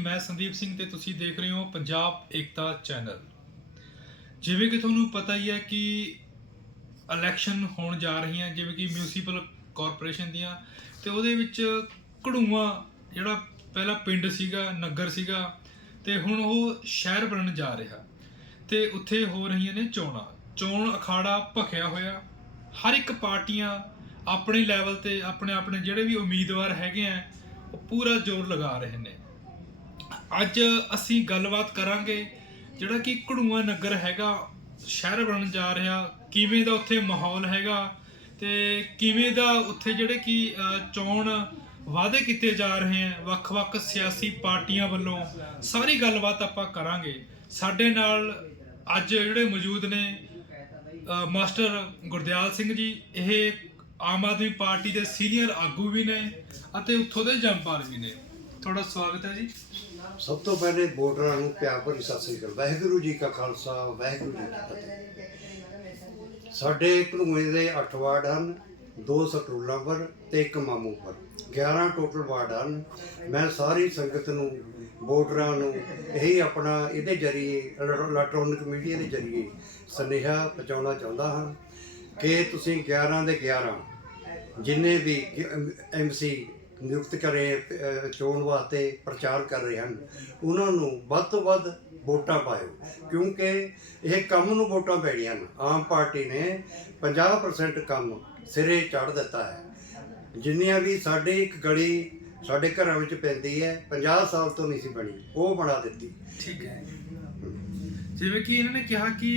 ਮੈਂ ਸੰਦੀਪ ਸਿੰਘ ਤੇ ਤੁਸੀਂ ਦੇਖ ਰਹੇ ਹੋ ਪੰਜਾਬ ਏਕਤਾ ਚੈਨਲ। ਜਿਵੇਂ ਕਿ ਤੁਹਾਨੂੰ ਪਤਾ ਹੀ ਹੈ ਕਿ ਇਲੈਕਸ਼ਨ ਹੋਣ ਜਾ ਰਹੀਆਂ, ਜਿਵੇਂ ਕਿ ਮਿਊਨਿਸਪਲ ਕਾਰਪੋਰੇਸ਼ਨ ਦੀਆਂ, ਤੇ ਉਹਦੇ ਵਿੱਚ ਘੜੂਆ, ਜਿਹੜਾ ਪਹਿਲਾਂ ਪਿੰਡ ਸੀਗਾ, ਨਗਰ ਸੀਗਾ, ਤੇ ਹੁਣ ਉਹ ਸ਼ਹਿਰ ਬਣਨ ਜਾ ਰਿਹਾ। ਤੇ ਉੱਥੇ ਹੋ ਰਹੀਆਂ ਨੇ ਚੋਣਾਂ। ਚੋਣ ਅਖਾੜਾ ਭਖਿਆ ਹੋਇਆ। ਹਰ ਇੱਕ ਪਾਰਟੀਆਂ ਆਪਣੇ ਲੈਵਲ ਤੇ ਆਪਣੇ ਆਪਣੇ ਜਿਹੜੇ ਵੀ ਉਮੀਦਵਾਰ ਹੈਗੇ ਆ, ਉਹ ਪੂਰਾ ਜ਼ੋਰ ਲਗਾ ਰਹੇ ਨੇ। ਅੱਜ ਅਸੀਂ ਗੱਲਬਾਤ ਕਰਾਂਗੇ ਜਿਹੜਾ ਕਿ ਘੜੂਆ ਨਗਰ ਹੈਗਾ, ਸ਼ਹਿਰ ਬਣਨ ਜਾ ਰਿਹਾ, ਕਿਵੇਂ ਦਾ ਉੱਥੇ ਮਾਹੌਲ ਹੈਗਾ ਤੇ ਕਿਵੇਂ ਦਾ ਉੱਥੇ ਜਿਹੜੇ ਕਿ ਚੋਣ ਵਾਅਦੇ ਕੀਤੇ ਜਾ ਰਹੇ ਆ ਵੱਖ-ਵੱਖ ਸਿਆਸੀ ਪਾਰਟੀਆਂ ਵੱਲੋਂ, ਸਾਰੀ ਗੱਲਬਾਤ ਆਪਾਂ ਕਰਾਂਗੇ। ਸਾਡੇ ਨਾਲ ਅੱਜ ਜਿਹੜੇ ਮੌਜੂਦ ਨੇ ਮਾਸਟਰ ਗੁਰਦਿਆਲ ਸਿੰਘ ਜੀ, ਇਹ ਆਮ ਆਦਮੀ ਪਾਰਟੀ ਦੇ ਸੀਨੀਅਰ ਆਗੂ ਵੀ ਨੇ ਅਤੇ ਉੱਥੋਂ ਦੇ ਜੰਪਾਲ ਵੀ ਨੇ। ਤੁਹਾਡਾ ਸਵਾਗਤ ਹੈ ਜੀ। ਸਭ ਤੋਂ ਪਹਿਲੇ ਵੋਟਰਾਂ ਨੂੰ ਪਿਆਰ ਭਰੀ ਸਤਿ ਸ੍ਰੀ ਅਕਾਲ। ਵਾਹਿਗੁਰੂ ਜੀ ਕਾ ਖਾਲਸਾ, ਵਾਹਿਗੁਰੂ ਜੀ ਕੀ ਫਤਿਹ। ਸਾਡੇ ਘੜੂਏ ਦੇ 8 ਵਾਰਡ ਹਨ, ਦੋ ਸਕੂਲਾਂ ਪਰ ਤੇ ਇੱਕ ਮਾਮੂ ਪਰ। 11 ਟੋਟਲ ਵਾਰਡ ਹਨ। ਮੈਂ ਸਾਰੀ ਸੰਗਤ ਨੂੰ, ਵੋਟਰਾਂ ਨੂੰ ਇਹੀ ਆਪਣਾ ਇਹਦੇ ਜਰੀਏ ਇਲੈਕਟ੍ਰੋਨਿਕ ਮੀਡੀਆ ਦੇ ਜਰੀਏ ਸੁਨੇਹਾ ਪਹੁੰਚਾਉਣਾ ਚਾਹੁੰਦਾ ਹਾਂ ਕਿ ਤੁਸੀਂ 11 ਦੇ 11 ਜਿੰਨੇ ਵੀ ਐਮਸੀ ਨਿਯੁਕਤ ਕਰੇ ਚੋਣ ਵਾਸਤੇ ਪ੍ਰਚਾਰ ਕਰ ਰਹੇ ਹਨ। ਉਹਨਾਂ ਨੂੰ ਵੱਧ ਤੋਂ ਵੱਧ ਵੋਟਾਂ ਪਾਇਓ, ਕਿਉਂਕਿ ਇਹ ਕੰਮ ਨੂੰ ਵੋਟਾਂ ਪੈਣੀਆਂ ਹਨ। ਆਮ ਪਾਰਟੀ ਨੇ 50% ਕੰਮ ਸਿਰੇ ਚੜ ਦਿੱਤਾ ਹੈ। ਜਿੰਨੀਆਂ ਵੀ ਸਾਡੇ ਇੱਕ ਗਲੀ ਸਾਡੇ ਘਰਾਂ ਵਿੱਚ ਪੈਂਦੀ ਹੈ 50 ਸਾਲ ਤੋਂ ਨਹੀਂ ਸੀ ਬਣੀ, ਉਹ ਬਣਾ ਦਿੱਤੀ। ਠੀਕ ਹੈ। ਜਿਵੇਂ ਕਿ ਇਹਨਾਂ ਨੇ ਕਿਹਾ ਕਿ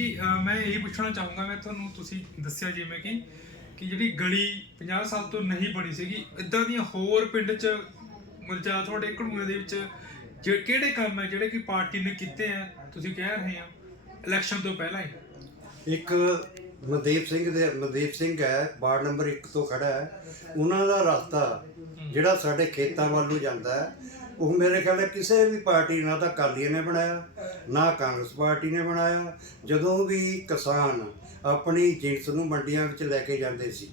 ਮੈਂ ਇਹ ਪੁੱਛਣਾ ਚਾਹੂੰਗਾ, ਮੈਂ ਤੁਹਾਨੂੰ ਤੁਸੀਂ ਦੱਸਿਆ ਜਿਵੇਂ ਕਿ ਕਿ ਜਿਹੜੀ ਗਲੀ 50 ਸਾਲ ਤੋਂ ਨਹੀਂ ਬਣੀ ਸੀਗੀ ਇਦਾਂ ਦੀਆਂ ਹੋਰ ਪਿੰਡ 'ਚ ਮਰਜਾ ਤੁਹਾਡੇ ਘੜੂਏ ਦੇ ਵਿੱਚ ਕਿਹੜੇ ਕੰਮ ਹੈ ਜਿਹੜੇ ਕਿ ਪਾਰਟੀ ਨੇ ਕੀਤੇ ਆ ਤੁਸੀਂ ਕਹਿ ਰਹੇ ਆ ਇਲੈਕਸ਼ਨ ਤੋਂ ਪਹਿਲਾਂ ਹੀ? ਇੱਕ ਮਨਦੀਪ ਸਿੰਘ ਦੇ ਮਨਦੀਪ ਸਿੰਘ ਹੈ ਵਾਰਡ ਨੰਬਰ 1 ਤੋਂ ਖੜਾ ਹੈ। ਉਹਨਾਂ ਦਾ ਰਸਤਾ ਜਿਹੜਾ ਸਾਡੇ ਖੇਤਾਂ ਵੱਲ ਨੂੰ ਜਾਂਦਾ ਹੈ ਉਹ ਮੇਰੇ ਖਿਆਲ ਨਾਲ ਕਿਸੇ ਵੀ ਪਾਰਟੀ ਨਾ ਤਾਂ ਅਕਾਲੀਆਂ ਨੇ ਬਣਾਇਆ ਨਾ ਕਾਂਗਰਸ ਪਾਰਟੀ ਨੇ ਬਣਾਇਆ। ਜਦੋਂ ਵੀ ਕਿਸਾਨ ਆਪਣੀ ਜਿਣਸ ਨੂੰ ਮੰਡੀਆਂ ਵਿੱਚ ਲੈ ਕੇ ਜਾਂਦੇ ਸੀ।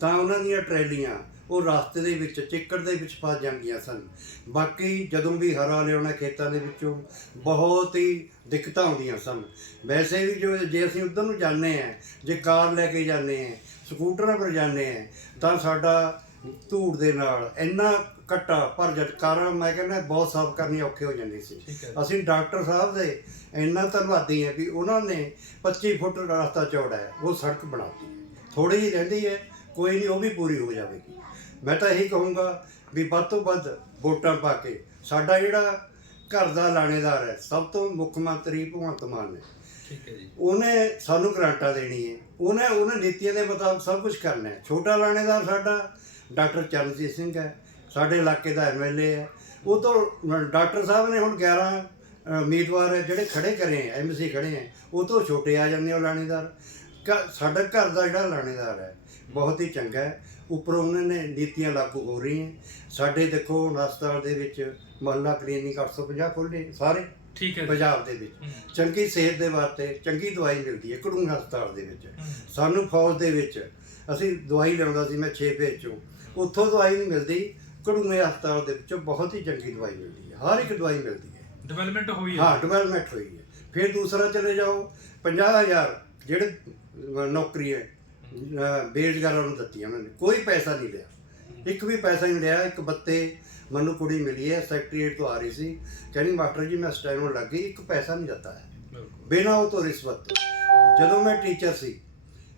ਤਾਂ ਉਹਨਾਂ ਦੀਆਂ ਟਰੈਲੀਆਂ ਉਹ ਰਸਤੇ ਦੇ ਵਿੱਚ, ਚਿੱਕੜ ਦੇ ਵਿੱਚ ਫਸ ਜਾਂਦੀਆਂ ਸਨ। ਬਾਕੀ ਜਦੋਂ ਵੀ ਹਰਾ ਲਿਆਉਣਾ ਖੇਤਾਂ ਦੇ ਵਿੱਚੋਂ ਬਹੁਤ ਹੀ ਦਿੱਕਤਾਂ ਆਉਂਦੀਆਂ ਸਨ। ਵੈਸੇ ਵੀ ਜੋ ਜੇ ਅਸੀਂ ਉਧਰ ਨੂੰ ਜਾਂਦੇ ਆ ਜੇ ਕਾਰ ਲੈ ਕੇ ਜਾਂਦੇ ਆ ਸਕੂਟਰਾਂ ਪਰ ਜਾਂਦੇ ਆ ਤਾਂ ਸਾਡਾ ਧੂੜ ਦੇ ਨਾਲ ਇੰਨਾ ਕੱਟਾ ਪਰ ਜਦ ਕਾਰਾਂ ਮੈਂ ਕਹਿੰਦਾ ਬਹੁਤ ਸਾਫ਼ ਕਰਨੀ ਔਖੇ ਹੋ ਜਾਂਦੀ ਸੀ। ਹੈ। ਅਸੀਂ ਡਾਕਟਰ ਸਾਹਿਬ ਦੇ ਇੰਨਾ ਧੰਨਵਾਦੀ ਹਾਂ ਵੀ ਉਹਨਾਂ ਨੇ 25 ਫੁੱਟ ਰਸਤਾ ਚੌੜਾ ਹੈ ਉਹ ਸੜਕ ਬਣਾਤੀ ਥੋੜੀ ਜਿਹੀ ਰਹਿੰਦੀ ਹੈ ਕੋਈ ਨਹੀਂ ਉਹ ਵੀ ਪੂਰੀ ਹੋ ਜਾਵੇਗੀ। ਮੈਂ ਤਾਂ ਇਹੀ ਕਹੂੰਗਾ ਵੀ ਵੱਧ ਤੋਂ ਵੱਧ ਵੋਟਾਂ ਪਾ ਕੇ ਸਾਡਾ ਜਿਹੜਾ ਘਰ ਦਾ ਲਾਣੇਦਾਰ ਹੈ ਸਭ ਤੋਂ ਮੁੱਖ ਮੰਤਰੀ ਭਗਵੰਤ ਮਾਨ ਨੇ। ਠੀਕ ਹੈ ਜੀ। ਉਹਨੇ ਸਾਨੂੰ ਗਰਾਂਟਾਂ ਦੇਣੀ ਹੈ ਉਹਨੇ ਉਹਨੇ ਨੀਤੀਆਂ ਦੇ ਮੁਤਾਬਕ ਸਭ ਕੁਝ ਕਰਨਾ ਹੈ। ਛੋਟਾ ਲਾਣੇਦਾਰ ਸਾਡਾ ਡਾਕਟਰ ਚਰਨਜੀਤ ਸਿੰਘ ਹੈ ਸਾਡੇ ਇਲਾਕੇ ਦਾ ਐਮਐਲਏ ਹੈ। ਉਹ ਤੋਂ ਡਾਕਟਰ ਸਾਹਿਬ ਨੇ ਹੁਣ 11 ਅ, ਉਮੀਦਵਾਰ ਜਿਹੜੇ ਖੜੇ ਕਰੇ ਹੈ ਐਮਸੀ ਖੜੇ ਹੈ ਉਹ ਤੋਂ ਛੋਟੇ ਆ ਜਾਂਦੇ ਉਹ ਲਾਣੇਦਾਰ। ਸਾਡਾ ਘਰ ਦਾ ਜਿਹੜਾ ਲਾਣੇਦਾਰ ਹੈ ਬਹੁਤ ਹੀ ਚੰਗਾ ਹੈ। ਉੱਪਰੋਂ ਉਹਨਾਂ ਨੇ ਨੀਤੀਆਂ ਲਾਗੂ ਹੋ ਰਹੀਆਂ ਸਾਡੇ ਦੇਖੋ ਹਸਪਤਾਲ ਦੇ ਵਿੱਚ ਮਹੱਲਾ ਕਲੀਨਿਕ 850 ਖੋਲ੍ਹੇ ਸਾਰੇ। ਠੀਕ ਹੈ। ਪੰਜਾਬ ਦੇ ਵਿੱਚ। ਚੰਗੀ ਸਿਹਤ ਦੇ ਵਾਸਤੇ ਚੰਗੀ ਦਵਾਈ ਮਿਲਦੀ ਹੈ ਕੜੂੰ ਹਸਪਤਾਲ ਦੇ ਵਿੱਚ। ਸਾਨੂੰ ਫੌਜ ਦੇ ਵਿੱਚ ਅਸੀਂ ਦਵਾਈ ਲਿਆਉਂਦਾ ਸੀ ਮੈਂ 6 ਪੇਜ ਚੋਂ। ਉੱਥੋਂ ਦਵਾਈ ਨਹੀਂ ਮਿਲਦੀ ਕੜੂਏ ਹਸਪਤਾਲ ਦੇ ਵਿੱਚੋਂ ਬਹੁਤ ਹੀ ਚੰਗੀ ਦਵਾਈ ਮਿਲਦੀ ਹੈ ਹਰ ਇੱਕ ਦਵਾਈ ਮਿਲਦੀ ਹੈ। ਡਿਵੈਲਪਮੈਂਟ ਹੋਈ ਹੈ। ਹਾਂ ਡਿਵੈਲਪਮੈਂਟ ਹੋਈ ਹੈ। ਫਿਰ ਦੂਸਰਾ ਚਲੇ ਜਾਓ 50000 ਜਿਹੜੇ ਨੌਕਰੀ ਹੈ ਬੇਰੁਜ਼ਗਾਰਾਂ ਨੂੰ ਦਿੱਤੀ ਉਹਨਾਂ ਨੇ ਕੋਈ ਪੈਸਾ ਨਹੀਂ ਲਿਆ। ਇੱਕ ਵੀ ਪੈਸਾ ਨਹੀਂ ਲਿਆ ਇੱਕ ਬੱਤੇ ਮੈਨੂੰ ਕੁੜੀ ਮਿਲੀ ਹੈ ਸੈਕਟਰੀਏਟ ਤੋਂ ਆ ਰਹੀ ਸੀ। ਕਹਿੰਦੀ ਮਾਸਟਰ ਜੀ ਮੈਂ ਸਟੈਨੋ ਲੱਗ ਗਈ ਇੱਕ ਪੈਸਾ ਨਹੀਂ ਦਿੱਤਾ ਹੈ। ਬਿਲਕੁਲ। ਬਿਨਾਂ ਉਹ ਤੋਂ ਰਿਸ਼ਵਤ। ਜਦੋਂ ਮੈਂ ਟੀਚਰ ਸੀ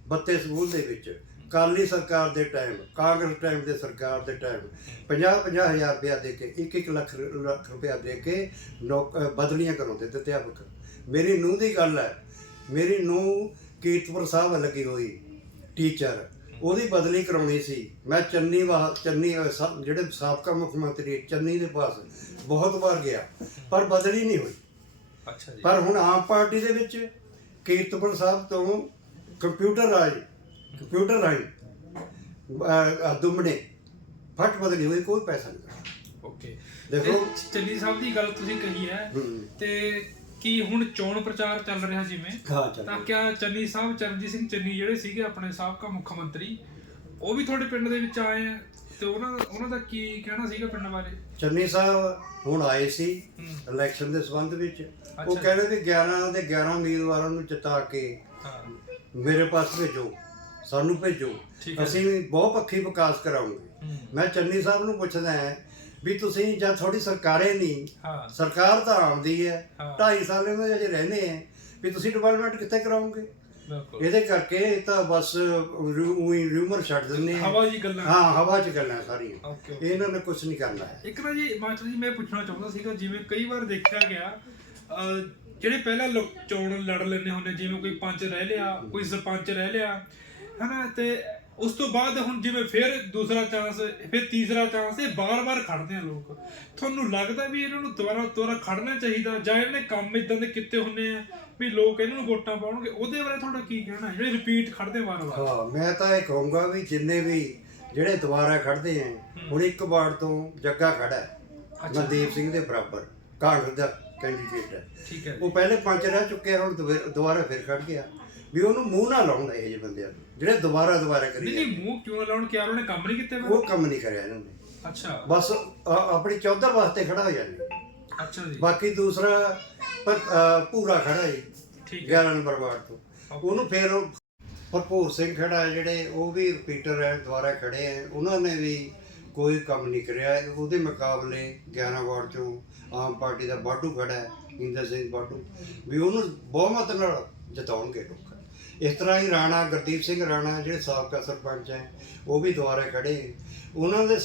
ਬੱਤੇ ਸਕੂਲ ਦੇ ਵਿੱਚ ਕਾਲੀ ਸਰਕਾਰ ਦੇ ਟਾਈਮ ਕਾਂਗਰਸ ਟਾਈਮ ਦੇ ਸਰਕਾਰ ਦੇ ਟਾਈਮ 50 50 ਹਜ਼ਾਰ ਰੁਪਇਆ ਦੇ ਕੇ 1 1 ਲੱਖ ਲੱਖ ਰੁਪਇਆ ਦੇ ਕੇ ਬਦਲੀਆਂ ਕਰਾਉਂਦੇ ਤੇ ਅਧਿਆਪਕ ਮੇਰੀ ਨੂੰਹ ਦੀ ਗੱਲ ਹੈ। ਮੇਰੀ ਨੂੰਹ ਕੀਰਤਪੁਰ ਸਾਹਿਬ ਲੱਗੀ ਹੋਈ ਟੀਚਰ ਉਹਦੀ ਬਦਲੀ ਕਰਾਉਣੀ ਸੀ। ਮੈਂ ਚੰਨੀ ਵਾਹ ਚੰਨੀ ਜਿਹੜੇ ਸਾਬਕਾ ਮੁੱਖ ਮੰਤਰੀ ਚੰਨੀ ਦੇ ਪਾਸ ਬਹੁਤ ਵਾਰ ਗਿਆ ਪਰ ਬਦਲੀ ਨਹੀਂ ਹੋਈ। ਅੱਛਾ ਜੀ। ਪਰ ਹੁਣ ਆਮ ਪਾਰਟੀ ਦੇ ਵਿੱਚ ਕੀਰਤਪੁਰ ਸਾਹਿਬ ਤੋਂ ਕੰਪਿਊਟਰ ਆਏ। ਕੰਪਿਊਟਰ ਆਏ ਦੁਮਣੇ ਫਟ ਬਦਲੀ ਹੋਈ ਕੋਈ ਪੈਸਾ ਨਹੀਂ। ਓਕੇ। ਦੇਖੋ- ਚੰਨੀ ਸਾਹਿਬ ਦੀ ਗੱਲ ਤੁਸੀਂ ਕਹੀ ਹੈ। ਤੇ ਕੀ ਹੁਣ ਚੋਣ ਪ੍ਰਚਾਰ ਚੱਲ ਰਿਹਾ ਜਿਵੇਂ? ਚੱਲ ਤਾਂ ਕਿਆ ਚੰਨੀ ਸਾਹਿਬ ਚਰਨਜੀਤ ਸਿੰਘ ਚੰਨੀ ਜਿਹੜੇ ਸੀਗੇ ਆਪਣੇ ਸਾਬਕਾ ਮੁੱਖ ਮੰਤਰੀ ਉਹ ਵੀ ਤੁਹਾਡੇ ਪਿੰਡ ਦੇ ਵਿੱਚ ਆਏ ਆ? ਤੇ ਉਹਨਾਂ ਦਾ ਉਹਨਾਂ ਦਾ ਕੀ ਕਹਿਣਾ ਸੀਗਾ ਪਿੰਡ ਬਾਰੇ? ਚੰਨੀ ਸਾਹਿਬ ਹੁਣ ਆਏ ਸੀ ਇਲੈਕਸ਼ਨ ਦੇ ਸੰਬੰਧ ਵਿੱਚ। ਉਹ। ਕਹਿੰਦੇ ਵੀ 11 ਦੇ 11 ਉਮੀਦਵਾਰਾਂ ਨੂੰ ਜਿਤਾ ਕੇ ਮੇਰੇ ਪਾਸ ਭੇਜੋ। ਸਾਨੂੰ ਭੇਜੋ। ਠੀਕ ਹੈ। ਅਸੀਂ ਬਹੁਤ ਪੱਖੀ ਵਿਕਾਸ ਕਰਾਉਂਗੇ। ਹੂੰ। ਮੈਂ ਚੰਨੀ ਸਾਹਿਬ ਨੂੰ ਪੁੱਛਦਾ ਹਾਂ ਵੀ ਤੁਸੀਂ ਜਦ ਤੁਹਾਡੀ ਸਰਕਾਰੇ ਨਹੀਂ ਹਾਂ। ਸਰਕਾਰ ਤਾਂ ਆਉਂਦੀ ਹੈ ਹਾਂ। 2.5 ਸਾਲ ਇਹਨਾਂ ਦੇ ਜੇ ਰਹਿੰਦੇ ਆ ਵੀ ਤੁਸੀਂ ਡਿਵੈਲਪਮੈਂਟ ਕਿੱਥੇ ਕਰਾਓਗੇ ਬਿਲਕੁਲ। ਇਹਦੇ ਕਰਕੇ ਇਹ ਤਾਂ ਬਸ ਉਹੀ ਰਿਊਮਰ ਛੱਡ ਦਿੰਦੇ ਆ ਹਵਾ ਜੀ ਗੱਲਾਂ। ਹਾਂ ਹਵਾ 'ਚ ਗੱਲਾਂ ਸਾਰੀਆਂ। ਓਕੇ ਇਹਨਾਂ ਨੇ ਕੁਝ ਨਹੀਂ ਕਰਨਾ ਹੈ। ਇੱਕ ਨਾ ਜੀ ਮਾਸਟਰ ਜੀ ਮੈਂ ਪੁੱਛਣਾ ਚਾਹੁੰਦਾ ਸੀਗਾ ਜਿਵੇਂ ਕਈ ਵਾਰ ਦੇਖਿਆ ਗਿਆ ਅਹ, ਜਿਹੜੇ ਪਹਿਲਾਂ ਲੋਕ ਚੋਣ ਲੜ ਲੈਂਦੇ ਹੁੰਦੇ ਜਿਵੇਂ ਕੋਈ ਪੰਚ ਰਹਿ ਲਿਆ ਕੋਈ ਸਰਪੰਚ ਰਹਿ ਲਿਆ ਹਨਾ ਤੇ ਉਸ ਤੋਂ ਬਾਅਦ ਹੁਣ ਜਿਵੇਂ ਫਿਰ ਦੂਸਰਾ ਚਾਂਸ ਫਿਰ ਤੀਸਰਾ ਚਾਂਸ ਇਹ ਬਾਰ-ਬਾਰ ਖੜਦੇ ਆ ਲੋਕ। ਤੁਹਾਨੂੰ ਲੱਗਦਾ ਵੀ ਇਹਨਾਂ ਨੂੰ ਦੁਬਾਰਾ ਦੁਬਾਰਾ ਖੜਨਾ ਚਾਹੀਦਾ ਜਾਂ ਇਹਨਾਂ ਨੇ ਕੰਮ ਇਦਾਂ ਦੇ ਕੀਤੇ ਹੁੰਦੇ ਆ ਵੀ ਲੋਕ ਇਹਨਾਂ ਨੂੰ ਵੋਟਾਂ ਪਾਉਣਗੇ? ਉਹਦੇ ਬਾਰੇ ਤੁਹਾਡਾ ਕੀ ਕਹਿਣਾ? ਜਿਹੜੇ ਰਿਪੀਟ ਖੜਦੇ ਵਾਰ-ਵਾਰ। ਹਾਂ ਮੈਂ ਤਾਂ ਇਹ ਕਹੂੰਗਾ ਵੀ ਜਿੰਨੇ ਵੀ ਜਿਹੜੇ ਦੁਬਾਰਾ ਖੜਦੇ ਆ ਹੁਣ ਇੱਕ ਵਾਰਡ ਤੋਂ ਜੱਗਾ ਖੜਾ ਹੈ ਮਨਦੀਪ ਸਿੰਘ ਦੇ ਬਰਾਬਰ ਕਾਂਗਰਸ ਦਾ ਕੈਂਡੀਡੇਟ ਹੈ। ਠੀਕ ਹੈ ਉਹ ਪਹਿਲੇ ਪੰਜ ਰਹਿ ਚੁੱਕੇ ਹੁਣ ਦੁਬਾਰਾ ਫਿਰ ਖੜ ਗਿਆ। ਵੀ ਉਹਨੂੰ ਮੂੰਹ ਨਾ ਲਾਉਣ ਇਹ ਜਿਹੇ ਬੰਦਿਆਂ ਨੂੰ ਜਿਹੜੇ ਦੁਬਾਰਾ ਦੁਬਾਰਾ ਕਰੀ ਨਹੀਂ। ਨਹੀਂ ਮੂੰਹ ਕਿਉਂ ਨਾ ਲਾਉਣ? ਕਿ ਯਾਰ ਉਹਨੇ ਕੰਮ ਨਹੀਂ ਕੀਤੇ ਫਿਰ? ਉਹ ਕੰਮ ਨਹੀਂ ਕਰਿਆ ਇਹਨਾਂ ਨੇ। ਅੱਛਾ। ਬਸ ਅ- ਆਪਣੀ ਚੌਧਰ ਵਾਸਤੇ ਖੜਾ ਹੋ ਜਾਂਦੇ। ਅੱਛਾ ਜੀ। ਬਾਕੀ ਦੂਸਰਾ ਪ- ਅ, ਪੂਰਾ ਖੜਾ ਹੈ ਠੀਕ ਹੈ। 11 ਨੰਬਰ ਵਾਰਡ ਤੋਂ। ਉਹਨੂੰ ਫਿਰ ਉਹ ਭਰਪੂਰ ਸਿੰਘ ਖੜਾ ਹੈ ਜਿਹੜੇ ਉਹ ਵੀ ਰਿਪੀਟਰ ਹੈ ਦੁਬਾਰਾ ਖੜੇ ਹੈ। ਉਹਨਾਂ ਨੇ ਵੀ ਕੋਈ ਕੰਮ ਨਹੀਂ ਕਰਿਆ। ਉਹਦੇ ਮੁਕਾਬਲੇ 11 ਵਾਰਡ ਚੋਂ ਆਮ ਪਾਰਟੀ ਦਾ ਬਾਡੂ ਖੜਾ ਹੈ ਇੰਦਰ ਸਿੰਘ ਬਾਡੂ ਵੀ ਉਹਨੂੰ ਬਹੁਮਤ ਨਾਲ ਜਿਤਾਉਣਗੇ ਲੋਕ। ਇਸ ਤਰ੍ਹਾਂ ਹੀ ਰਾਣਾ ਗੁਰਦੀਪ ਸਿੰਘ ਰਾਣਾ ਜਿਹੜੇ ਸਾਬਕਾ ਸਰਪੰਚ ਹੈ ਉਹ ਵੀ ਦੁਬਾਰਾ ਖੜੇ ਹੈ। ਉਹਨਾਂ ਦੇ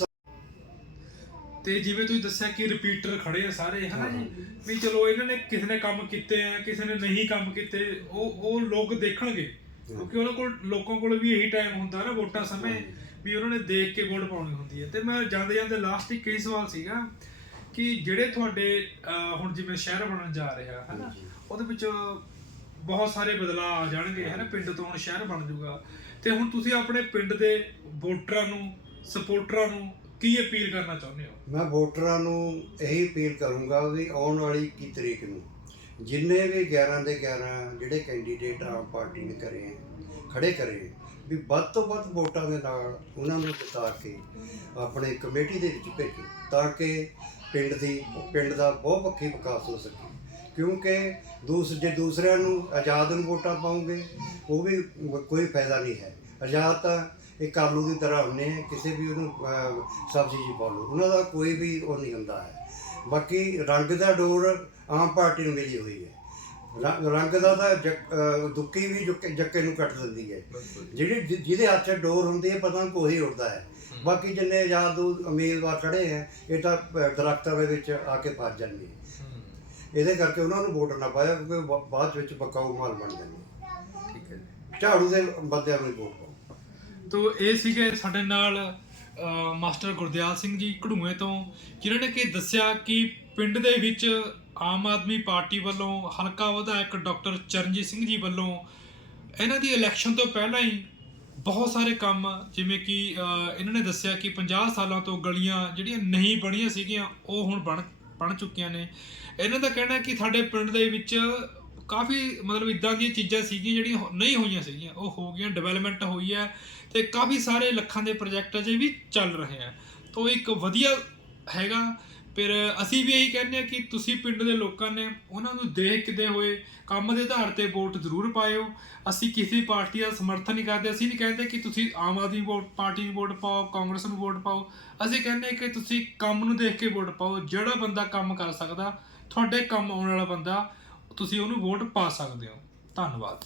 ਤੇ ਜਿਵੇਂ ਤੁਸੀਂ ਦੱਸਿਆ ਕਿ ਰਿਪੀਟਰ ਖੜੇ ਆ ਸਾਰੇ ਹਨਾ ਜੀ? ਵੀ ਚਲੋ ਇਹਨਾਂ ਨੇ ਕਿਸੇ ਨੇ ਕੰਮ ਕੀਤੇ ਆ ਕਿਸੇ ਨੇ ਨਹੀਂ ਕੰਮ ਕੀਤੇ ਉਹ ਉਹ ਲੋਕ ਦੇਖਣਗੇ। ਕਿਉਂਕਿ ਉਹਨਾਂ ਕੋਲ ਲੋਕਾਂ ਕੋਲ ਵੀ ਇਹੀ ਟਾਈਮ ਹੁੰਦਾ ਨਾ ਵੋਟਾਂ ਸਮੇਂ ਵੀ ਉਹਨਾਂ ਨੇ ਦੇਖ ਕੇ ਵੋਟ ਪਾਉਣੀ ਹੁੰਦੀ ਹੈ। ਤੇ ਮੈਂ ਜਾਂਦੇ ਜਾਂਦੇ ਲਾਸਟ ਇੱਕ ਇਹ ਸਵਾਲ ਸੀਗਾ ਕਿ ਜਿਹੜੇ ਤੁਹਾਡੇ ਹੁਣ ਜਿਵੇਂ ਸ਼ਹਿਰ ਬਣਨ ਜਾ ਰਿਹਾ ਹਨਾ ਉਹਦੇ ਵਿੱਚ ਬਹੁਤ ਸਾਰੇ ਬਦਲਾਅ ਆ ਜਾਣਗੇ ਹੈ ਨਾ ਪਿੰਡ ਤੋਂ ਹੁਣ ਸ਼ਹਿਰ ਬਣ ਜਾਊਗਾ। ਤੇ ਹੁਣ ਤੁਸੀਂ ਆਪਣੇ ਪਿੰਡ ਦੇ ਵੋਟਰਾਂ ਨੂੰ, ਸਪੋਰਟਰਾਂ ਨੂੰ ਕੀ ਅਪੀਲ ਕਰਨਾ ਚਾਹੁੰਦੇ ਹੋ? ਮੈਂ ਵੋਟਰਾਂ ਨੂੰ ਇਹੀ ਅਪੀਲ ਕਰੂੰਗਾ ਵੀ ਆਉਣ ਵਾਲੀ ਕੀ ਤਰੀਕ ਨੂੰ? ਜਿੰਨੇ ਵੀ 11 ਦੇ 11 ਜਿਹੜੇ ਕੈਂਡੀਡੇਟ ਆਮ ਪਾਰਟੀ ਨੇ ਕਰੇ ਹੈ, ਖੜੇ ਕਰੇ ਵੀ ਵੱਧ ਤੋਂ ਵੱਧ ਵੋਟਾਂ ਦੇ ਨਾਲ ਉਹਨਾਂ ਨੂੰ ਜਿਤਾ ਕੇ ਆਪਣੇ ਕਮੇਟੀ ਦੇ ਵਿੱਚ ਭੇਜੋ, ਤਾਂ ਕਿ ਪਿੰਡ ਦੀ, ਪਿੰਡ ਦਾ ਬਹੁਪੱਖੀ ਵਿਕਾਸ ਹੋ ਸਕੇ। ਕਿਉਂਕਿ ਦੂਸ ਜੇ ਦੂਸਰਿਆਂ ਨੂੰ ਆਜ਼ਾਦ ਨੂੰ ਵੋਟਾਂ ਪਾਉਂਗੇ ਉਹ ਵੀ ਕੋਈ ਫਾਇਦਾ ਨਹੀਂ ਹੈ। ਆਜ਼ਾਦ ਤਾਂ ਇੱਕ ਆਲੂ ਦੀ ਤਰ੍ਹਾਂ ਹੁੰਨੇ ਆ, ਕਿਸੇ ਵੀ ਉਹਨੂੰ ਸਬਜ਼ੀ ਜੀ ਪਾ ਲਓ ਉਹਨਾਂ ਦਾ ਕੋਈ ਵੀ ਉਹ ਨਹੀਂ ਹੁੰਦਾ ਹੈ। ਬਾਕੀ ਰੰਗ ਦਾ ਡੋਰ ਆਮ ਪਾਰਟੀ ਨੂੰ ਮਿਲੀ ਹੋਈ ਹੈ। ਰੰਗ ਦਾ ਤਾਂ ਦੁੱਕੀ ਵੀ ਜੁੱਕੇ- ਨੂੰ ਕੱਟ ਦਿੰਦੀ ਹੈ। ਜਿਹੜੀ ਜਿਹਦੇ ਹੱਥ 'ਚ ਡੋਰ ਹੁੰਦੀ ਹੈ ਪਤਾ ਨਹੀਂ ਕੋਈ ਉੱਡਦਾ ਹੈ। ਬਾਕੀ ਜਿੰਨੇ ਆਜ਼ਾਦ ਉਮੀਦਵਾਰ ਖੜੇ ਹੈ ਇਹ ਤਾਂ ਦਰਖਤਾਂ ਦੇ ਵਿੱਚ ਆ ਕੇ ਫਸ ਜਾਂਦੇ ਹੈ। ਇਹਦੇ ਕਰਕੇ ਉਹਨਾਂ ਨੂੰ ਵੋਟ ਨਾ ਪਾਇਆ ਕਿਉਂਕਿ ਉਹ ਬਾ- ਬਾਅਦ ਵਿੱਚ ਬਕਾਊ ਮਾਲ ਬਣ ਜਾਂਦੇ ਠੀਕ ਹੈ ਜੀ। ਝਾੜੂ ਦੇ ਬੰਦਿਆਂ ਨੂੰ ਹੀ ਵੋਟ ਪਾਓ। ਤੋ ਇਹ ਸੀਗੇ ਸਾਡੇ ਨਾਲ ਮਾਸਟਰ ਗੁਰਦਿਆਲ ਸਿੰਘ ਜੀ ਘੜੂਏ ਤੋਂ। ਜਿਨ੍ਹਾਂ ਨੇ ਕਿ ਦੱਸਿਆ ਕਿ ਪਿੰਡ ਦੇ ਵਿੱਚ ਆਮ ਆਦਮੀ ਪਾਰਟੀ ਵੱਲੋਂ ਹਲਕਾ ਵਿਧਾਇਕ ਡਾਕਟਰ ਚਰਨਜੀਤ ਸਿੰਘ ਜੀ ਵੱਲੋਂ ਇਹਨਾਂ ਦੀ ਇਲੈਕਸ਼ਨ ਤੋਂ ਪਹਿਲਾਂ ਹੀ ਬਹੁਤ ਸਾਰੇ ਕੰਮ ਜਿਵੇਂ ਕਿ ਇਹਨਾਂ ਨੇ ਦੱਸਿਆ ਕਿ 50 ਸਾਲਾਂ ਤੋਂ ਗਲੀਆਂ ਜਿਹੜੀਆਂ ਨਹੀਂ ਬਣੀਆਂ ਸੀਗੀਆਂ ਉਹ ਹੁਣ ਬਣ ਬਣ ਚੁੱਕੀਆਂ ਨੇ। ਇਹਨਾਂ ਦਾ ਕਹਿਣਾ ਹੈ ਕਿ ਸਾਡੇ ਪਿੰਡ ਦੇ ਵਿੱਚ ਕਾਫੀ ਮਤਲਬ ਇਦਾਂ ਦੀਆਂ ਚੀਜ਼ਾਂ ਸੀਗੀਆਂ ਜਿਹੜੀਆਂ ਨਹੀਂ ਹੋਈਆਂ ਸੀਗੀਆਂ। ਉਹ ਹੋ ਗਈਆਂ ਡਿਵੈਲਪਮੈਂਟ ਹੋਈ ਹੈ ਤੇ ਕਾਫੀ ਸਾਰੇ ਲੱਖਾਂ ਦੇ ਪ੍ਰੋਜੈਕਟ ਅਜੇ ਵੀ ਚੱਲ ਰਹੇ ਆ ਤੋਂ ਇੱਕ ਵਧੀਆ ਹੈਗਾ ਫਿਰ ਅਸੀਂ ਵੀ ਇਹੀ ਕਹਿੰਦੇ ਆ ਕਿ ਤੁਸੀਂ ਪਿੰਡ ਦੇ ਲੋਕਾਂ ਨੇ ਉਹਨਾਂ ਨੂੰ ਦੇਖਦੇ ਹੋਏ, ਕੰਮ ਦੇ ਆਧਾਰ ਤੇ ਵੋਟ ਜ਼ਰੂਰ ਪਾਇਓ। ਅਸੀਂ ਕਿਸੇ ਪਾਰਟੀ ਦਾ ਸਮਰਥਨ ਨਹੀਂ ਕਰਦੇ, ਅਸੀਂ ਨਹੀਂ ਕਹਿੰਦੇ ਕਿ ਤੁਸੀਂ ਆਮ ਆਦਮੀ ਵੋਟ, ਪਾਰਟੀ ਨੂੰ ਵੋਟ ਪਾਓ, ਕਾਂਗਰਸ ਨੂੰ ਵੋਟ ਪਾਓ। ਅਸੀਂ ਕਹਿੰਦੇ ਕਿ ਤੁਸੀਂ ਕੰਮ ਨੂੰ ਦੇਖ ਕੇ ਵੋਟ ਪਾਓ, ਜਿਹੜਾ ਬੰਦਾ ਕੰਮ ਕਰ ਸਕਦਾ, ਤੁਹਾਡੇ ਕੰਮ ਆਉਣ ਵਾਲਾ ਬੰਦਾ, ਤੁਸੀਂ ਉਹਨੂੰ ਵੋਟ ਪਾ ਸਕਦੇ ਹੋ। ਧੰਨਵਾਦ।